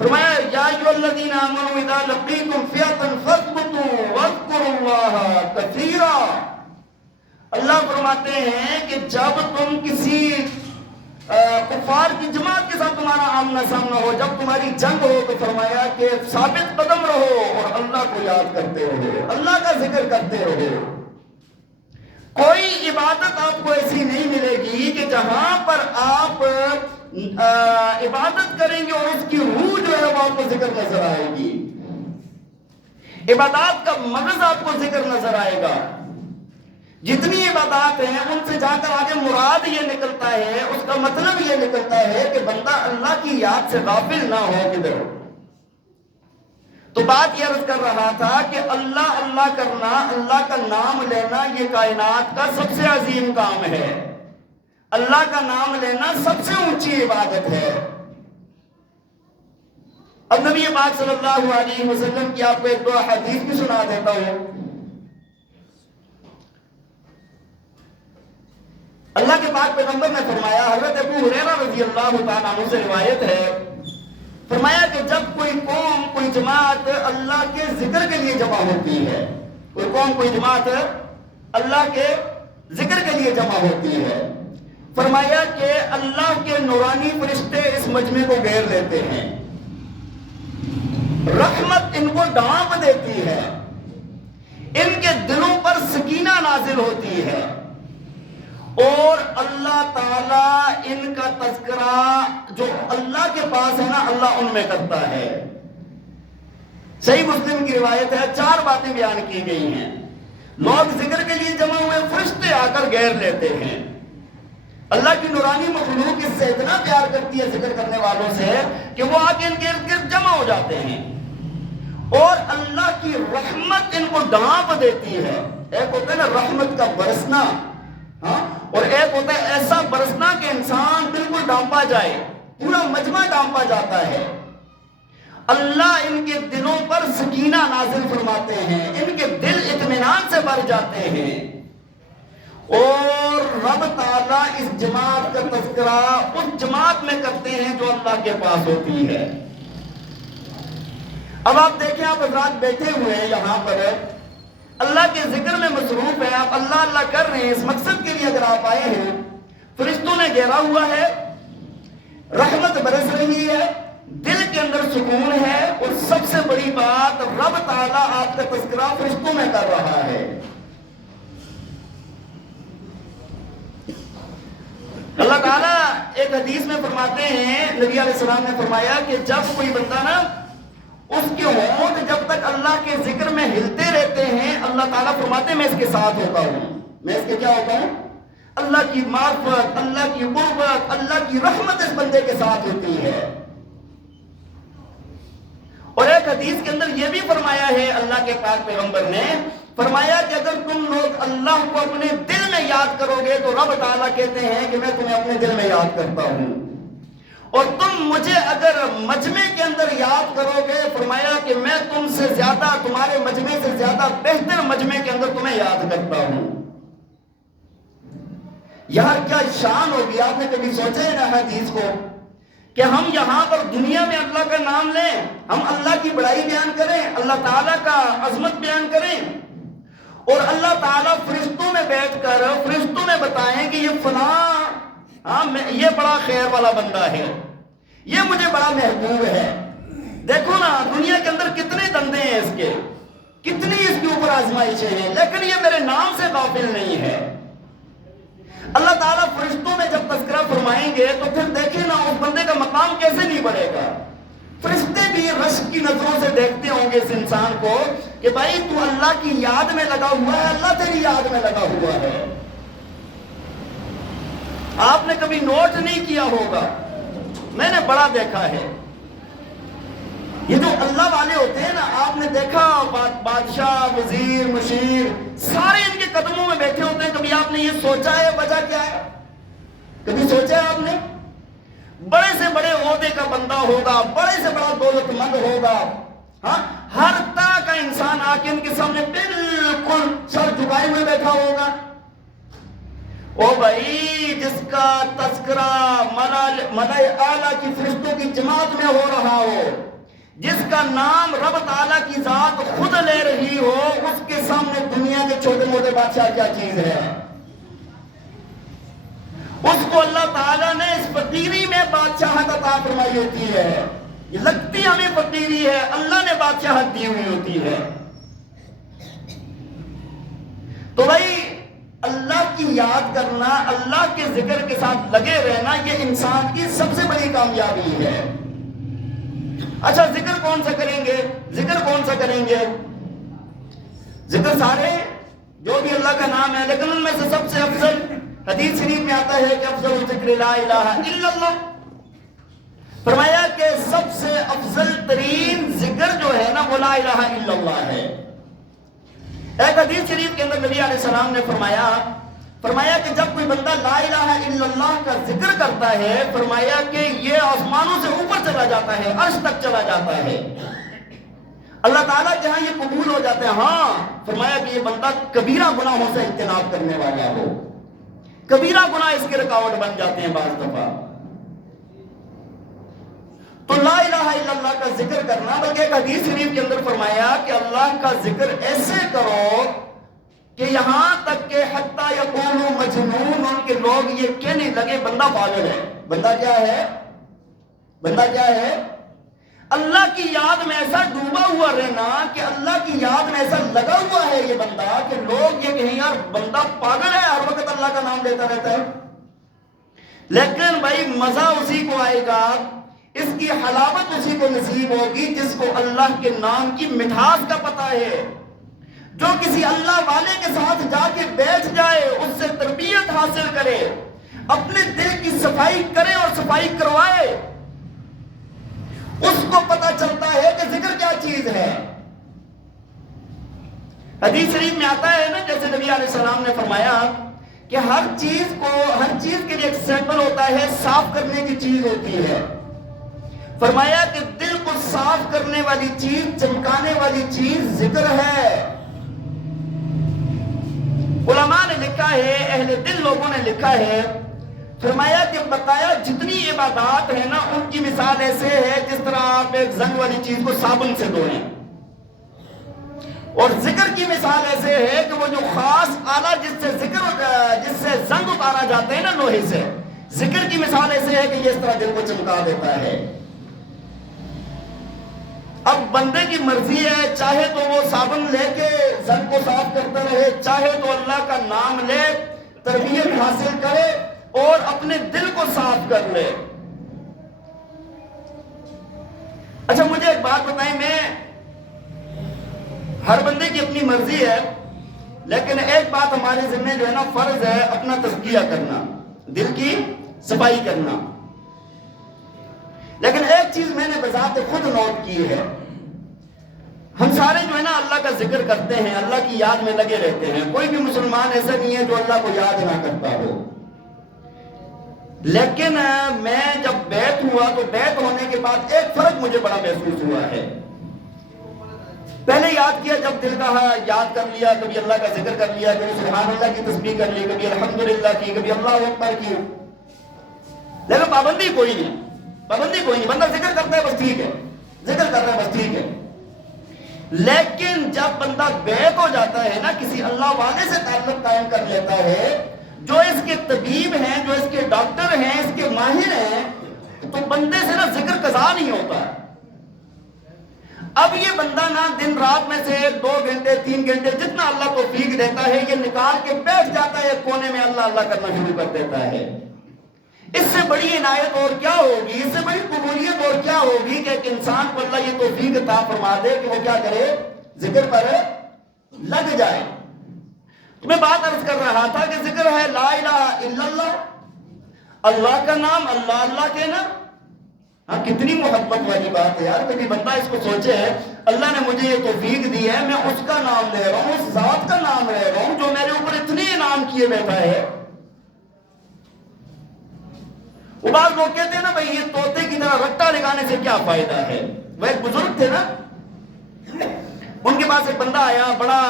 فرمایا یا ایھا الذین آمنوا اذا لقیتم فئۃ فاثبتوا واذکروا اللہ کثیرا، اللہ فرماتے ہیں کہ جب تم کسی کفار کی جماعت کے ساتھ تمہارا آمنا سامنا ہو، جب تمہاری جنگ ہو، تو فرمایا کہ ثابت قدم رہو اور اللہ کو یاد کرتے رہو، اللہ کا ذکر کرتے رہو۔ کوئی عبادت آپ کو ایسی نہیں ملے گی کہ جہاں پر آپ عبادت کریں گے اور اس کی روح جو ہے وہ آپ کو ذکر نظر آئے گی، عبادات کا مغز آپ کو ذکر نظر آئے گا۔ جتنی عبادات ہیں ان سے جا کر آگے مراد یہ نکلتا ہے، اس کا مطلب یہ نکلتا ہے کہ بندہ اللہ کی یاد سے غافل نہ ہو کدھر۔ تو بات یہ عرض کر رہا تھا کہ اللہ اللہ کرنا، اللہ کا نام لینا، یہ کائنات کا سب سے عظیم کام ہے، اللہ کا نام لینا سب سے اونچی عبادت ہے۔ اب نبی پاک صلی اللہ علیہ وسلم کی آپ کو ایک دو حدیث بھی سنا دیتا ہوں۔ اللہ کے پاک پیغمبر نے فرمایا، حضرت ابو ہریرہ رضی اللہ تعالیٰ عنہ سے روایت ہے، فرمایا کہ جب کوئی قوم، کوئی جماعت اللہ کے ذکر کے لیے جمع ہوتی ہے، کوئی قوم، کوئی جماعت اللہ کے ذکر کے لیے جمع ہوتی ہے، فرمایا کہ اللہ کے نورانی فرشتے اس مجمع کو گھیر لیتے ہیں، رحمت ان کو ڈھانپ دیتی ہے، ان کے دلوں پر سکینہ نازل ہوتی ہے، اور اللہ تعالیٰ ان کا تذکرہ جو اللہ کے پاس ہے نا اللہ ان میں کرتا ہے. صحیح مسلم کی روایت ہے, 4 باتیں بیان کی گئی ہیں. لوگ ذکر کے لیے جمع ہوئے, فرشتے آ کر گھیر لیتے ہیں. اللہ کی نورانی مخلوق اس سے اتنا پیار کرتی ہے ذکر کرنے والوں سے کہ وہ آ کے ان کے ارد گرد جمع ہو جاتے ہیں, اور اللہ کی رحمت ان کو ڈھانپ دیتی ہے. ایک ہوتا ہے نا رحمت کا برسنا, اور ایک ہوتا ہے ایسا برسنا کہ انسان بالکل ڈھانپا جائے, پورا مجمع ڈھانپا جاتا ہے. اللہ ان کے دلوں پر سکینہ نازل فرماتے ہیں, ان کے دل اطمینان سے بھر جاتے ہیں, اور رب تعالیٰ اس جماعت کا تذکرہ اس جماعت میں کرتے ہیں جو اللہ کے پاس ہوتی ہے. اب آپ دیکھیں, آپ حضرات بیٹھے ہوئے ہیں یہاں پر, اللہ کے ذکر میں مصروف ہیں, آپ اللہ اللہ کر رہے ہیں. اس مقصد کے لیے اگر آپ آئے ہیں, فرشتوں نے گھیرا ہوا ہے, رحمت برس رہی ہے, دل کے اندر سکون ہے, اور سب سے بڑی بات رب تعالیٰ آپ کا تذکرہ فرشتوں میں کر رہا ہے. اللہ تعالیٰ ایک حدیث میں فرماتے ہیں, نبی علیہ السلام نے فرمایا کہ جب کوئی بندہ نا اس کے ہونٹ جب تک اللہ کے ذکر میں ہلتے رہتے ہیں, اللہ تعالیٰ فرماتے ہیں میں اس کے ساتھ ہوتا ہوں. میں اس کے کیا ہوتا ہوں؟ اللہ کی معرفت, اللہ کی قربت, اللہ کی رحمت اس بندے کے ساتھ ہوتی ہے. اور ایک حدیث کے اندر یہ بھی فرمایا ہے, اللہ کے پاک پیغمبر نے فرمایا کہ اگر تم لوگ اللہ کو اپنے دل میں یاد کرو گے تو رب تعالیٰ کہتے ہیں کہ میں تمہیں اپنے دل میں یاد کرتا ہوں, اور تم مجھے اگر مجمع کے اندر یاد کرو گے, فرمایا کہ میں تم سے زیادہ, تمہارے مجمع سے زیادہ بہتر مجمع کے اندر تمہیں یاد کرتا ہوں. یار کیا شان ہوگی. آپ نے کبھی سوچا ہے نا حدیث کو کہ ہم یہاں پر دنیا میں اللہ کا نام لیں, ہم اللہ کی بڑائی بیان کریں, اللہ تعالیٰ کا عظمت بیان کریں, اور اللہ تعالیٰ فرشتوں میں بیٹھ کر فرشتوں میں بتائیں کہ یہ فلاں یہ بڑا خیر والا بندہ ہے, یہ مجھے بڑا محبوب ہے. دیکھو نا دنیا کے اندر کتنے دندے ہیں اس کے, کتنی اس کے اوپر آزمائشیں ہیں, لیکن یہ میرے نام سے غافل نہیں ہے. اللہ تعالیٰ فرشتوں میں جب تذکرہ فرمائیں گے تو پھر دیکھیں نا اس بندے کا مقام کیسے نہیں بڑھے گا. فرشتے بھی رشک کی نظروں سے دیکھتے ہوں گے اس انسان کو کہ بھائی تو اللہ کی یاد میں لگا ہوا ہے, اللہ تیری یاد میں لگا ہوا ہے. آپ نے کبھی نوٹ نہیں کیا ہوگا, میں نے بڑا دیکھا ہے, یہ جو اللہ والے ہوتے ہیں نا, آپ نے دیکھا بادشاہ, وزیر, مشیر سارے ان کے قدموں میں بیٹھے ہوتے ہیں. کبھی آپ نے یہ سوچا ہے وجہ کیا ہے؟ کبھی سوچا ہے آپ نے؟ بڑے سے بڑے عہدے کا بندہ ہوگا, بڑے سے بڑا دولت مند ہوگا, ہاں ہر طرح کا انسان آ کے ان کے سامنے بالکل سر جھکائے ہوئے بیٹھا ہوگا. او بھائی جس کا تذکرہ ملائے اعلیٰ کی فرشتوں کی جماعت میں ہو رہا ہو, جس کا نام رب تعالیٰ کی ذات خود لے رہی ہو, اس کے سامنے دنیا کے چھوٹے موٹے بادشاہ کیا چیز ہے؟ اس کو اللہ تعالیٰ نے اس فقیری میں بادشاہت عطا فرمائی ہوتی ہے. یہ لگتی ہمیں فقیری ہے, اللہ نے بادشاہت دی ہوئی ہوتی ہے. تو بھائی اللہ کی یاد کرنا, اللہ کے ذکر کے ساتھ لگے رہنا, یہ انسان کی سب سے بڑی کامیابی ہے. اچھا ذکر کون سا کریں گے؟ ذکر کون سا کریں گے؟ ذکر سارے جو بھی اللہ کا نام ہے, لیکن ان میں سے سب سے افضل حدیث شریف میں آتا ہے کہ افضل ذکر لا الہ الا اللہ. فرمایا کہ سب سے افضل ترین ذکر جو ہے نا وہ لا الہ الا اللہ ہے. ایک حدیث شریف کے اندر نبی علیہ السلام نے فرمایا کہ جب کوئی بندہ لا الہ الا اللہ کا ذکر کرتا ہے, فرمایا کہ یہ آسمانوں سے اوپر چلا جاتا ہے, عرش تک چلا جاتا ہے, اللہ تعالیٰ کے ہاں یہ قبول ہو جاتے ہیں. ہاں فرمایا کہ یہ بندہ کبیرہ گناہوں سے اجتناب کرنے والا ہو. کبیرہ گناہ اس کے رکاوٹ بن جاتے ہیں بعض دفعہ. تو لا الہ الا اللہ کا ذکر کرنا, بلکہ ایک حدیث شریف کے اندر فرمایا کہ اللہ کا ذکر ایسے کرو کہ یہاں تک کہ حتی یقول مجنون, ان کے لوگ یہ کہنے لگے بندہ پاگل ہے. بندہ کیا ہے؟ بندہ کیا ہے؟ اللہ کی یاد میں ایسا ڈوبا ہوا رہنا کہ اللہ کی یاد میں ایسا لگا ہوا ہے یہ بندہ کہ لوگ یہ کہیں یار بندہ پاگل ہے, ہر وقت اللہ کا نام لیتا رہتا ہے. لیکن بھائی مزہ اسی کو آئے گا, اس کی حلاوت اسی کو نصیب ہوگی جس کو اللہ کے نام کی مٹھاس کا پتہ ہے. جو کسی اللہ والے کے ساتھ جا کے بیٹھ جائے, اس سے تربیت حاصل کرے, اپنے دل کی صفائی کرے اور صفائی کروائے, اس کو پتہ چلتا ہے کہ ذکر کیا چیز ہے. حدیث شریف میں آتا ہے نا, جیسے نبی علیہ السلام نے فرمایا کہ ہر چیز کے لیے ایک سیمپل ہوتا ہے, صاف کرنے کی چیز ہوتی ہے. فرمایا کہ دل کو صاف کرنے والی چیز, چمکانے والی چیز ذکر ہے. علماء نے لکھا ہے, اہل دل لوگوں نے لکھا ہے, فرمایا کہ بقایا جتنی عبادات ہیں نا, ان کی مثال ایسے ہے جس طرح آپ ایک زنگ والی چیز کو صابن سے دھوئیں, اور ذکر کی مثال ایسے ہے کہ وہ جو خاص آلہ جس سے زنگ اتارا جاتا ہے نا لوہے سے, ذکر کی مثال ایسے ہے کہ یہ اس طرح دل کو چمکا دیتا ہے. اب بندے کی مرضی ہے, چاہے تو وہ صابن لے کے زنگ کو صاف کرتا رہے, چاہے تو اللہ کا نام لے, تربیت حاصل کرے اور اپنے دل کو صاف کر لے. اچھا مجھے ایک بات بتائیں, میں ہر بندے کی اپنی مرضی ہے, لیکن ایک بات ہمارے ذمہ جو ہے نا فرض ہے, اپنا تزکیہ کرنا, دل کی صفائی کرنا. لیکن ایک چیز میں نے بذات خود نوٹ کی ہے, ہم سارے جو ہے نا اللہ کا ذکر کرتے ہیں, اللہ کی یاد میں لگے رہتے ہیں. کوئی بھی مسلمان ایسا نہیں ہے جو اللہ کو یاد نہ کرتا ہو. لیکن میں جب بیت ہوا تو بیت ہونے کے بعد ایک فرق مجھے بڑا محسوس ہوا ہے. پہلے یاد کیا, جب دل کا یاد کر لیا, کبھی اللہ کا ذکر کر لیا, کبھی سبحان اللہ کی تسبیح کر لی, کبھی الحمدللہ کی, کبھی اللہ اکبر کی, لیکن پابندی کوئی نہیں. بندہ ذکر کرتا ہے بس ٹھیک ہے, ذکر کر رہا ہے بس ٹھیک ہے. لیکن جب بندہ بیت ہو جاتا ہے نا, کسی اللہ والے سے تعلق قائم کر لیتا ہے, جو اس کے طبیب ہیں, جو اس کے ڈاکٹر ہیں, اس کے ماہر ہیں, تو بندے سے نا ذکر قضا نہیں ہوتا. اب یہ بندہ نا دن رات میں سے 2 گھنٹے 3 گھنٹے جتنا اللہ توفیق دیتا ہے, یہ نکال کے بیٹھ جاتا ہے کونے میں, اللہ اللہ کرنا شروع کر دیتا ہے. اس سے بڑی عنایت اور کیا ہوگی, اس سے بڑی قبولیت اور کیا ہوگی کہ ایک انسان کو اللہ یہ توفیق عطا فرما دے کہ وہ کیا کرے, ذکر پر لگ جائے. میں بات عرض کر رہا تھا کہ ذکر ہے لا الہ الا اللہ, اللہ کا نام, اللہ اللہ کہنا. ہاں کتنی محبت والی بات ہے یار. کبھی بندہ اس کو سوچے, اللہ نے مجھے یہ توفیق دی ہے, میں اس کا نام لے رہا ہوں, اس ذات کا نام لے رہا ہوں جو میرے اوپر اتنے انعام کیے بیٹھا ہے. وہ بعض لوگ کہتے ہیں نا بھائی یہ طوطے کی طرح رٹا لگانے سے کیا فائدہ ہے. وہ ایک بزرگ تھے نا, ان کے پاس ایک بندہ آیا, بڑا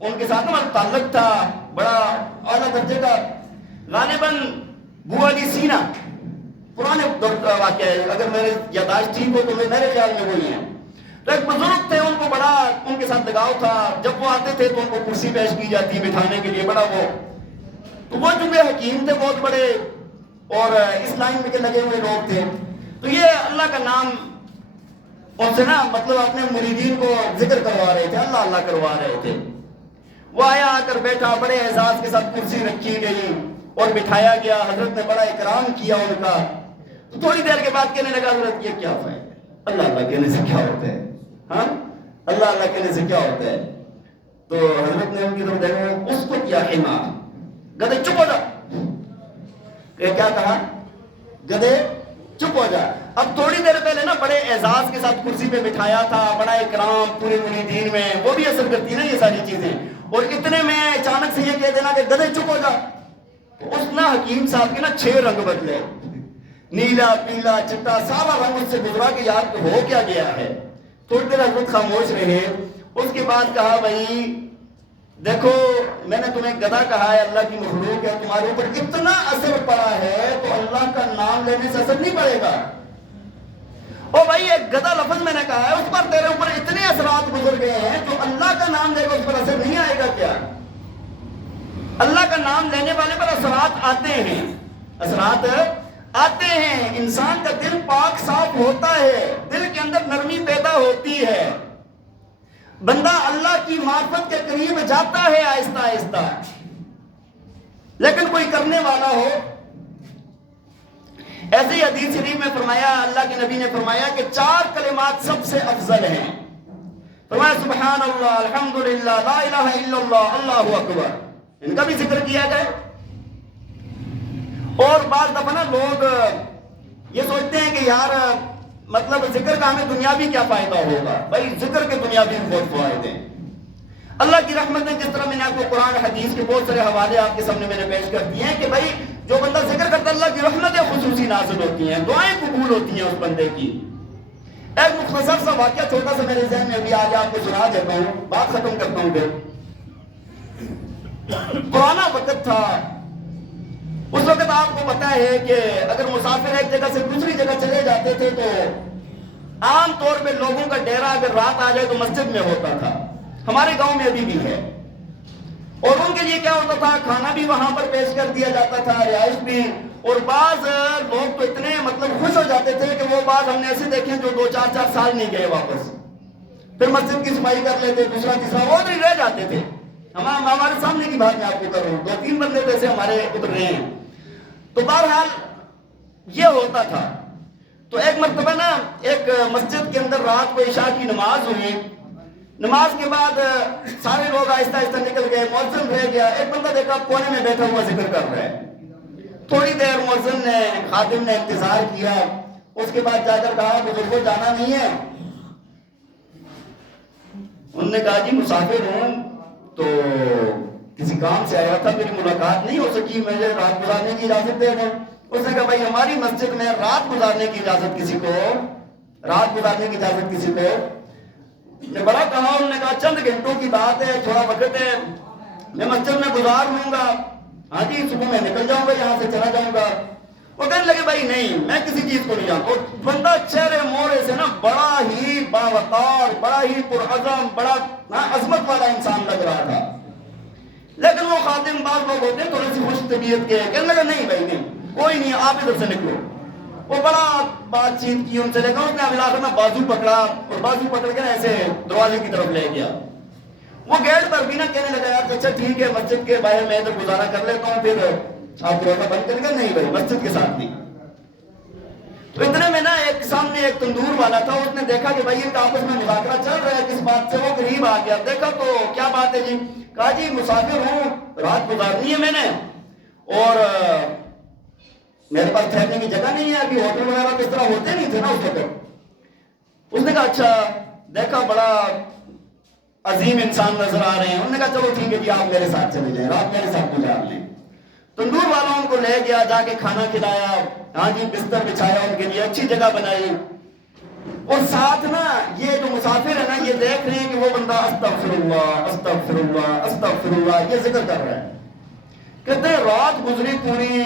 ان کے ساتھ تعلق تھا, بڑا اعلیٰ درجے کا, غالباً بو علی سینا, پرانے واقعہ ہے, اگر میرے یاداشت ٹھیک ہو تو میرے خیال میں وہی ہیں. تو ایک بزرگ تھے, ان کو بڑا ان کے ساتھ لگاؤ تھا. جب وہ آتے تھے تو ان کو کرسی پیش کی جاتی بٹھانے کے لیے, بڑا وہ چونکہ حکیم تھے بہت بڑے اور اس لائن میں کے لگے ہوئے لوگ تھے, تو یہ اللہ کا نام ان سے نا مطلب اپنے مریدین کو ذکر کروا رہے تھے, اللہ اللہ کروا رہے تھے. وہ آیا, آ کر بیٹھا, بڑے اعزاز کے ساتھ کرسی رکھی گئی اور بٹھایا گیا. حضرت نے بڑا اکرام کیا ان کا. تو تھوڑی دیر کے بعد کہنے لگا, حضرت یہ کیا فائدہ, اللہ اللہ کہنے سے کیا ہوتا ہے, ہاں اللہ اللہ کہنے سے کیا ہوتا ہے. تو حضرت نے ان کی طرف دیکھا, اس کو کیا حمار, گدھے چپ ہو جا. کیا کہا, گدھے چپ ہو جا. اب تھوڑی دیر پہلے نا بڑے اعزاز کے ساتھ کرسی پہ بٹھایا تھا, بڑا اکرام پورے مریدین میں, وہ بھی اثر کرتی نا یہ ساری چیزیں. اور اتنے میں اچانک سے یہ کہہ دینا کہ گدھے چپ ہو جا, اس نا حکیم صاحب کے نا 6 رنگ بدلے, نیلا پیلا چٹا سارا رنگ اس سے گزرا کہ یار ہو کیا گیا ہے. تھوڑی دیر حضرت خاموش رہے. اس کے بعد کہا, بھائی دیکھو میں نے تمہیں گدھا کہا ہے, اللہ کی مخلوق ہے, تمہارے اوپر اتنا اثر پڑا ہے تو اللہ کا نام لینے سے اثر نہیں پڑے گا. او بھائی ایک گدھا لفظ میں نے کہا ہے, اس پر تیرے اوپر اتنے اثرات گزر گئے ہیں, تو اللہ کا نام لے گا اس پر اثر نہیں آئے گا کیا؟ اللہ کا نام لینے والے پر اثرات آتے ہیں, اثرات آتے ہیں. انسان کا دل پاک صاف ہوتا ہے, دل کے اندر نرمی پیدا ہوتی ہے, بندہ اللہ کی معرفت کے قریب جاتا ہے آہستہ آہستہ. لیکن کوئی کرنے والا ہو. ایسے ہی حدیث شریف میں فرمایا, اللہ کے نبی نے فرمایا کہ 4 کلمات سب سے افضل ہیں. فرمایا سبحان اللہ, الحمدللہ, لا الہ الا اللہ, اللہ اکبر. ان کا بھی ذکر کیا جائے. اور بعض دفعہ نا لوگ یہ سوچتے ہیں کہ یار مطلب ذکر کا ہمیں دنیاوی کیا فائدہ ہوگا. بھائی ذکر کے دنیاوی بہت فائدے ہیں. اللہ کی رحمت ہے, جس طرح میں نے آپ کو قرآن حدیث کے بہت سارے حوالے آپ کے سامنے میں نے پیش کر دیے ہیں کہ بھائی جو بندہ ذکر کرتا ہے اللہ کی رحمتیں خصوصی نازل ہوتی ہیں, دعائیں قبول ہوتی ہیں اس بندے کی. ایک مختصر سا واقعہ چھوٹا سا میرے ذہن میں ابھی آج آپ کو سنا دیتا ہوں, بات ختم کرتا ہوں. پھر پرانا وقت تھا, اس وقت آپ کو پتا ہے کہ اگر مسافر ایک جگہ سے دوسری جگہ چلے جاتے تھے تو عام طور پہ لوگوں کا ڈیرا اگر رات آ جائے تو مسجد میں ہوتا تھا. ہمارے گاؤں میں ابھی بھی ہے. اور ان کے لیے کیا ہوتا تھا, کھانا بھی وہاں پر پیش کر دیا جاتا تھا, رہائش بھی. اور بعض لوگ تو اتنے مطلب خوش ہو جاتے تھے کہ وہ بعض ہم نے ایسے دیکھے جو 2-4 سال نہیں گئے واپس, پھر مسجد کی صفائی کر لیتے, دوسرا تیسرا وہ نہیں رہ جاتے تھے. ہمارے سامنے کی بات میں آپ کو کر رہا ہوں, 2-3 بندے تو ایسے ہمارے ادھر رہے ہیں. تو بہرحال یہ ہوتا تھا. تو ایک مرتبہ نا ایک مسجد کے اندر رات کو عشاء کی نماز ہوئی. نماز کے بعد سارے لوگ آہستہ آہستہ نکل گئے, مؤذن رہ گیا. ایک بندہ دیکھا کونے میں بیٹھا ہوا ذکر کر رہا ہے. تھوڑی دیر مؤذن نے, خادم نے انتظار کیا. اس کے بعد جا کر کہا بزرگوں جانا نہیں ہے. انہوں نے کہا جی مسافر ہوں تو کسی کام سے آیا تھا, میری ملاقات نہیں ہو سکی, مجھے رات گزارنے کی اجازت دے دو. اس نے کہا بھائی ہماری مسجد میں رات گزارنے کی اجازت کسی کو نے بڑا کہا. انہوں نے کہا چند گھنٹوں کی بات ہے, تھوڑا وقت ہے, میں مسجد میں گزار لوں گا. ہاں جی صبح میں نکل جاؤں گا, یہاں سے چلا جاؤں گا. وہ کہنے لگے بھائی نہیں, میں کسی چیز کو نہیں جانتا. اور بندہ چہرے موڑے سے نا بڑا ہی باوقار, بڑا ہی پرعزم, بڑا عظمت والا انسان لگ رہا تھا. لیکن وہ خادم, بعض لوگ ہوتے ہیں تھوڑی سی خوش طبیعت کے, کہنے لگا نہیں بھائی نہیں, کوئی نہیں, آپ ادھر سے نکلو. وہ بڑا بات چیت کی ان سے, لیکن اس نے علاقے میں بازو پکڑا اور بازو پکڑ کے ایسے دروازے کی طرف لے گیا. وہ گیٹ پر بھی نہ کہنے لگا یار اچھا ٹھیک ہے مسجد کے باہر میں ادھر گزارا کر لیتا ہوں, پھر آپ دروازہ بند کریں گے. نہیں بھائی مسجد کے ساتھ نہیں. تو اتنے میں نا ایک سامنے ایک تندور والا تھا, اس نے دیکھا کہ بھائی ان کا آپس میں مذاکرہ چل رہا ہے کس بات سے. وہ قریب آ گیا, دیکھا تو کیا بات ہے جی. کہا جی مسافر ہوں, رات گزارنی ہے میں نے, اور میرے پاس ٹھہرنے کی جگہ نہیں ہے. ابھی ہوٹل وغیرہ کس طرح ہوتے نہیں تھے نا اس وقت. اس نے کہا اچھا, دیکھا بڑا عظیم انسان نظر آ رہے ہیں. انہوں نے کہا چلو ٹھیک ہے جی آپ میرے ساتھ چلے جائیں, رات میرے ساتھ گزار لیں. تندور والا ان کو لے گیا, جا کے کھانا کھلایا, ہاں جی بستر بچھایا ان کے لیے, اچھی جگہ بنائی. اور ساتھ نا یہ جو مسافر ہے نا یہ دیکھ رہے ہیں کہ وہ بندہ استغفر اللہ استغفر اللہ استغفر اللہ یہ ذکر کر رہا ہے. کہتے ہیں رات گزری پوری,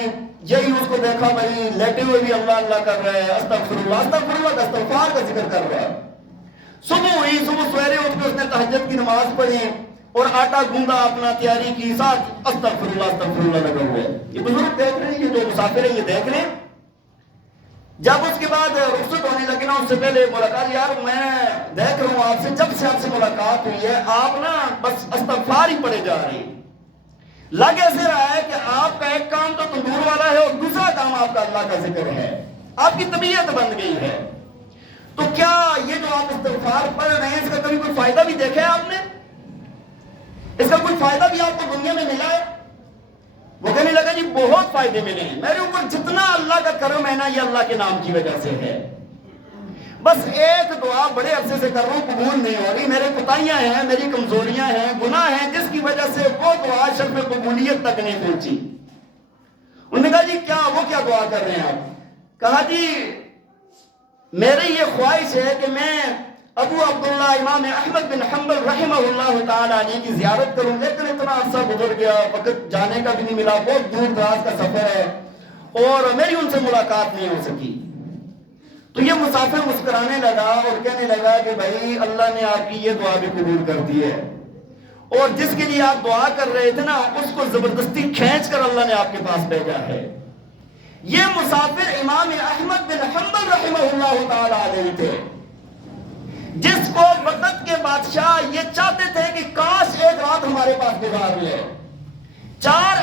یہی اس کو دیکھا بھائی لیٹے ہوئے بھی اللہ اللہ کر رہے ہیں, استغفر اللہ کا استغفار کا ذکر کر رہا ہے. صبح ہوئی, صبح سویرے اٹھ کے اس نے تہجد کی نماز پڑھی اور آٹا گوندا اپنا تیاری کی, ساتھ استغفر اللہ لگا ہوا ہے. یہ بزرگ دیکھ رہے ہیں, یہ جو مسافر ہیں یہ دیکھ رہے ہیں. جب اس کے بعد رخصت ہونے لگے نا, اس سے پہلے ملاقات, یار میں دیکھ رہا ہوں آپ سے, جب سے آپ سے ملاقات ہوئی ہے آپ نا بس استغفار ہی پڑے جا رہے ہیں. لگ ایسے رہا ہے کہ آپ کا ایک کام تو تندور والا ہے اور دوسرا کام آپ کا اللہ کا ذکر ہے. آپ کی طبیعت بن گئی ہے. تو کیا یہ جو آپ استغفار پڑھ رہے ہیں اس کا کبھی کوئی فائدہ بھی دیکھا ہے آپ نے؟ اس کا کوئی فائدہ بھی آپ کو دنیا میں ملا ہے؟ وہ کہنے لگا جی بہت فائدے ملے ہیں میرے اوپر, جتنا اللہ کا کرم ہے نا یہ اللہ کے نام کی وجہ سے ہے. بس ایک دعا بڑے عرصے سے کر رہا ہوں, قبول نہیں ہو رہی, میرے کوتاہیاں ہیں, میری کمزوریاں ہیں, گناہ ہیں, جس کی وجہ سے وہ دعا شرف قبولیت تک نہیں پہنچی. انہوں نے کہا جی وہ کیا دعا کر رہے ہیں آپ؟ کہا جی میری یہ خواہش ہے کہ میں ابو عبداللہ امام احمد بن حنبل رحمہ اللہ تعالیٰ علیہ کی زیارت کروں, لیکن اتنا عرصہ گزر گیا, وقت جانے کا بھی نہیں ملا, بہت دور دراز کا سفر ہے اور میری ان سے ملاقات نہیں ہو سکی. تو یہ مسافر مسکرانے لگا اور کہنے لگا کہ بھائی اللہ نے آپ کی یہ دعا بھی قبول کر دی ہے, اور جس کے لیے آپ دعا کر رہے تھے نا اس کو زبردستی کھینچ کر اللہ نے آپ کے پاس بھیجا ہے. یہ مسافر امام احمد بن حنبل رحمہ اللہ تعالیٰ علیہ تھے, جس کو وقت کے بادشاہ یہ چاہتے تھے کہ کاش ایک رات ہمارے پاس گزار لے. 4